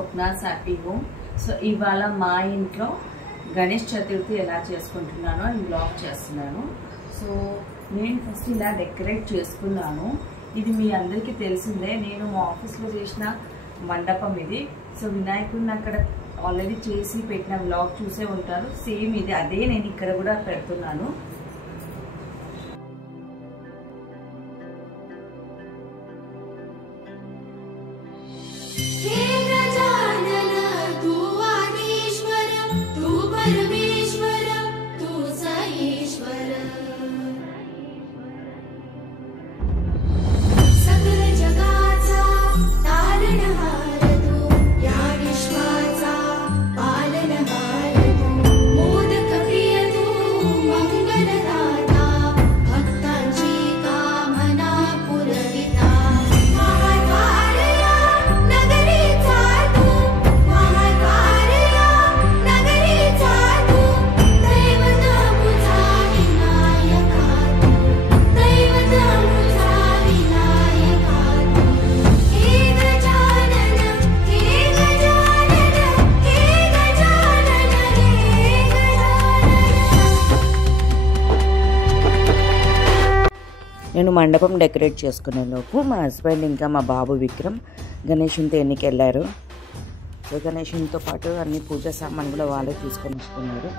Swapna's happy home. So ఇవాళ మా ఇంట్లో గణేష్ చతుర్థి ఎలా చేసుకుంటున్నానో ఈ బ్లాగ్ చేస్తున్నాను. సో నేను ఫస్ట్ ఇలా డెకరేట్ చేసుకున్నాను. ఇది మీ అందరికీ తెలిసిందే, నేను మా ఆఫీస్లో చేసిన మండపం ఇది. సో వినాయకుడిని అక్కడ ఆల్రెడీ చేసి పెట్టిన బ్లాగ్ చూసే ఉంటారు. సేమ్ ఇది అదే నేను ఇక్కడ కూడా పెడుతున్నాను. నేను మండపం డెకరేట్ చేసుకునేలోపు మా హస్బెండ్ ఇంకా మా బాబు విక్రమ్ గణేషునితో ఎన్నికి వెళ్ళారు. సో గణేషునితో పాటు అన్ని పూజా సామాన్ కూడా వాళ్ళే తీసుకొని వస్తున్నారు.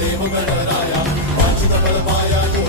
देव गणराया वांछित फल पाया जो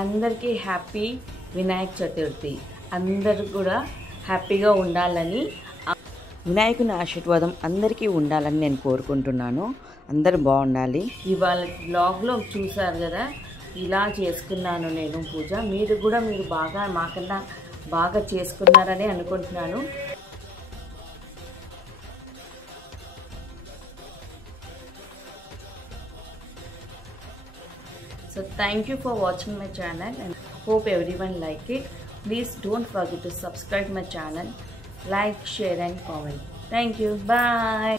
అందరికీ హ్యాపీ వినాయక చతుర్థి. అందరూ కూడా హ్యాపీగా ఉండాలని, వినాయకుని ఆశీర్వాదం అందరికీ ఉండాలని నేను కోరుకుంటున్నాను. అందరూ బాగుండాలి. ఇవాళ బ్లాగ్లో చూసారు కదా, ఇలా చేసుకున్నాను నేను పూజ. మీరు బాగా మాకన్నా బాగా చేసుకున్నారని అనుకుంటున్నాను. So thank you for watching my channel and hope everyone like it. Please don't forget to subscribe my channel, like, share and comment. Thank you. Bye.